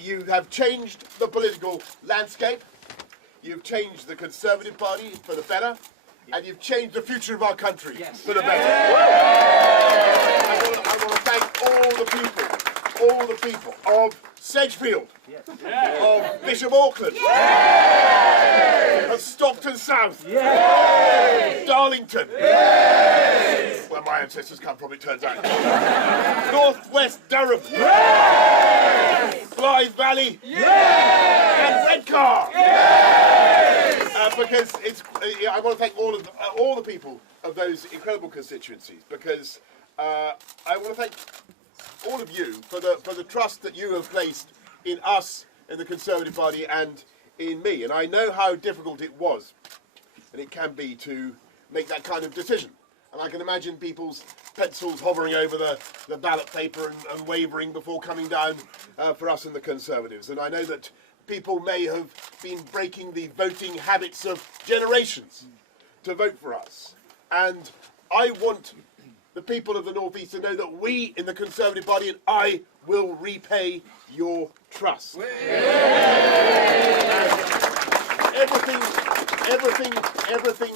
You have changed the political landscape. You've changed the Conservative Party for the better. And you've changed the future of our country for the better. I want to thank all the people of Sedgefield, of Bishop Auckland, of Stockton South, Darlington, where my ancestors come from, it turns out, North West Durham, Blythe Valley, and Redcar. Because I want to thank all the people of those incredible constituencies. Because I want to thank all of you for the trust that you have placed in us, in the Conservative Party, and in me. And I know how difficult it was, and it can be, to make that kind of decision. And I can imagine people's pencils hovering over the ballot paper and wavering before coming down for us and the Conservatives. And I know that people may have been breaking the voting habits of generations to vote for us. And I want the people of the North East to know that we in the Conservative Party and I will repay your trust. Everything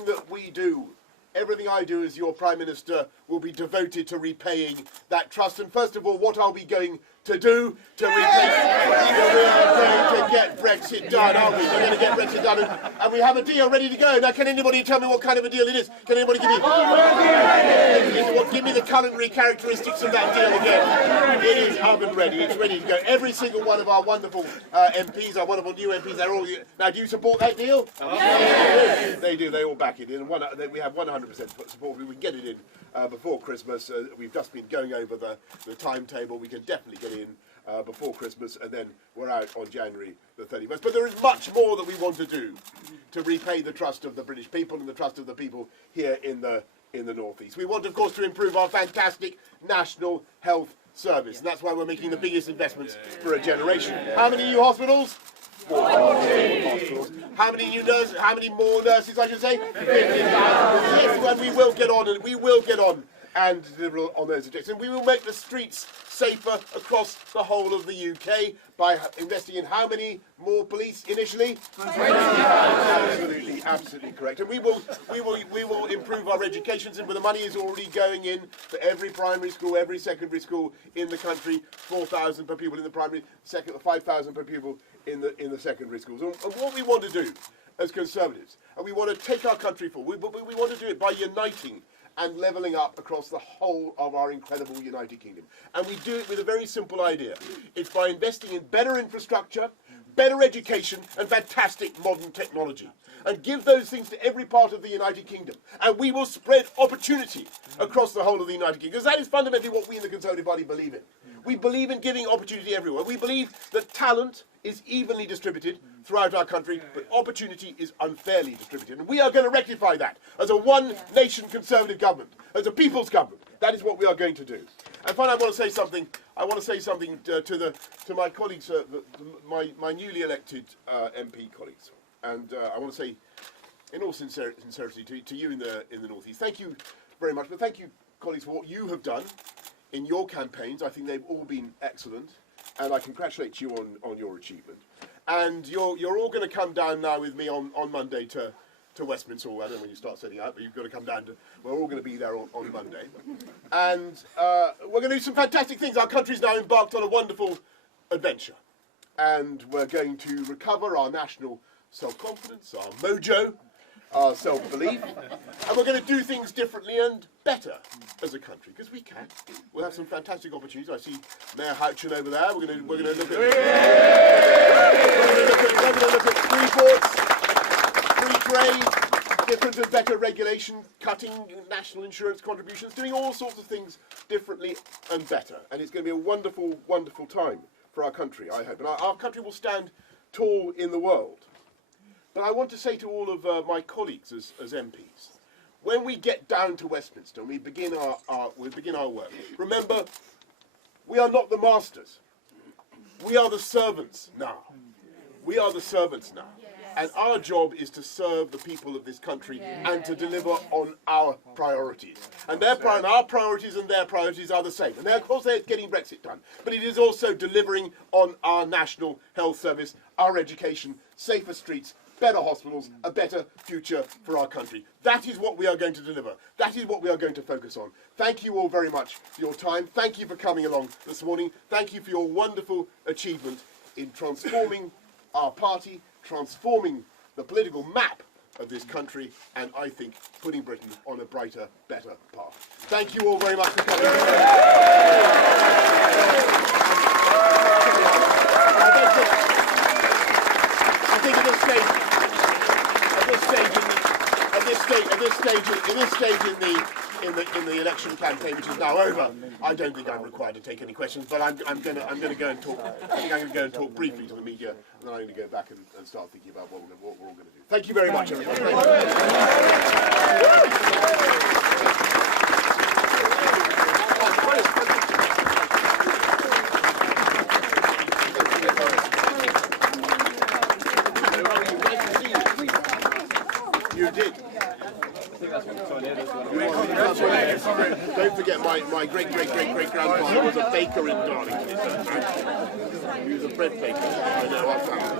that we do, everything I do as your Prime Minister will be devoted to repaying that trust. And first of all, what are we going to do to replace? We are going to get Brexit done, aren't we? We're going to get Brexit done, and we have a deal ready to go. Now, can anybody tell me what kind of a deal it is? Can anybody give me the culinary characteristics of that deal again? It is oven ready. It's ready to go. Every single one of our wonderful MPs, our wonderful new MPs, they're all. Now, do you support that deal? Yes. They do. They all back it in. We have 100% support. We can get it in before Christmas. We've just been going over the timetable. We can definitely get in before Christmas, and then we're out on January the 31st. But there is much more that we want to do to repay the trust of the British people and the trust of the people here in the North East. We want, of course, to improve our fantastic national health service, and that's why we're making the biggest investments for a generation. How many new hospitals? 14 hospitals. How many new nurses? How many more nurses, I should say? 50,000. Yes, and we will get on, and we will get on and deliver on those objectives. And we will make the streets safer across the whole of the UK by investing in how many more police initially? 20,000. Absolutely correct. And we will improve our education system, where the money is already going in for every primary school, every secondary school in the country. 4,000 per pupil in the primary, 5,000 per pupil in the secondary schools. And what we want to do as Conservatives, and we want to take our country forward, but we want to do it by uniting and levelling up across the whole of our incredible United Kingdom. And we do it with a very simple idea. It's by investing in better infrastructure, better education, and fantastic modern technology. And give those things to every part of the United Kingdom. And we will spread opportunity across the whole of the United Kingdom. Because that is fundamentally what we in the Conservative Party believe in. We believe in giving opportunity everywhere. We believe that talent is evenly distributed throughout our country, but opportunity is unfairly distributed. And we are going to rectify that as a one-nation Conservative government, as a people's government. That is what we are going to do. And finally, I want to say something. I want to say something to my colleagues, my newly elected MP colleagues. And I want to say, in all sincerity, to you in the North East, thank you very much. But thank you, colleagues, for what you have done in your campaigns. I think they've all been excellent, and I congratulate you on your achievement. And you're all going to come down now with me on Monday to Westminster. I don't know when you start setting out, but you've got to come down we're all going to be there on Monday. And we're going to do some fantastic things. Our country's now embarked on a wonderful adventure. And we're going to recover our national self-confidence, our mojo, our self-belief, and we're going to do things differently and better as a country, because we can. We'll have some fantastic opportunities. I see Mayor Houchin over there. We're going to look at free ports, free trade, different and better regulation, cutting national insurance contributions, doing all sorts of things differently and better. And it's going to be a wonderful, wonderful time for our country, I hope. And our country will stand tall in the world. But I want to say to all of my colleagues as MPs, when we get down to Westminster and we begin our work, remember, we are not the masters. We are the servants now. We are the servants now. And our job is to serve the people of this country and to deliver on our priorities. And our priorities and their priorities are the same. And of course they're getting Brexit done. But it is also delivering on our national health service, our education, safer streets, better hospitals, a better future for our country. That is what we are going to deliver. That is what we are going to focus on. Thank you all very much for your time. Thank you for coming along this morning. Thank you for your wonderful achievement in transforming our party, transforming the political map of this country, and I think putting Britain on a brighter, better path. Thank you all very much for coming. I think at this stage in the election campaign, which is now over, I don't think I'm required to take any questions. But I'm going to go and talk. I think I'm going to go and talk briefly to the media, and then I'm going to go back and start thinking about what we're all going to do. Thank you very much, everybody. You did. Don't forget, my great-great-great-great-grandfather was a baker in Darlington. He was a bread baker. I know our family.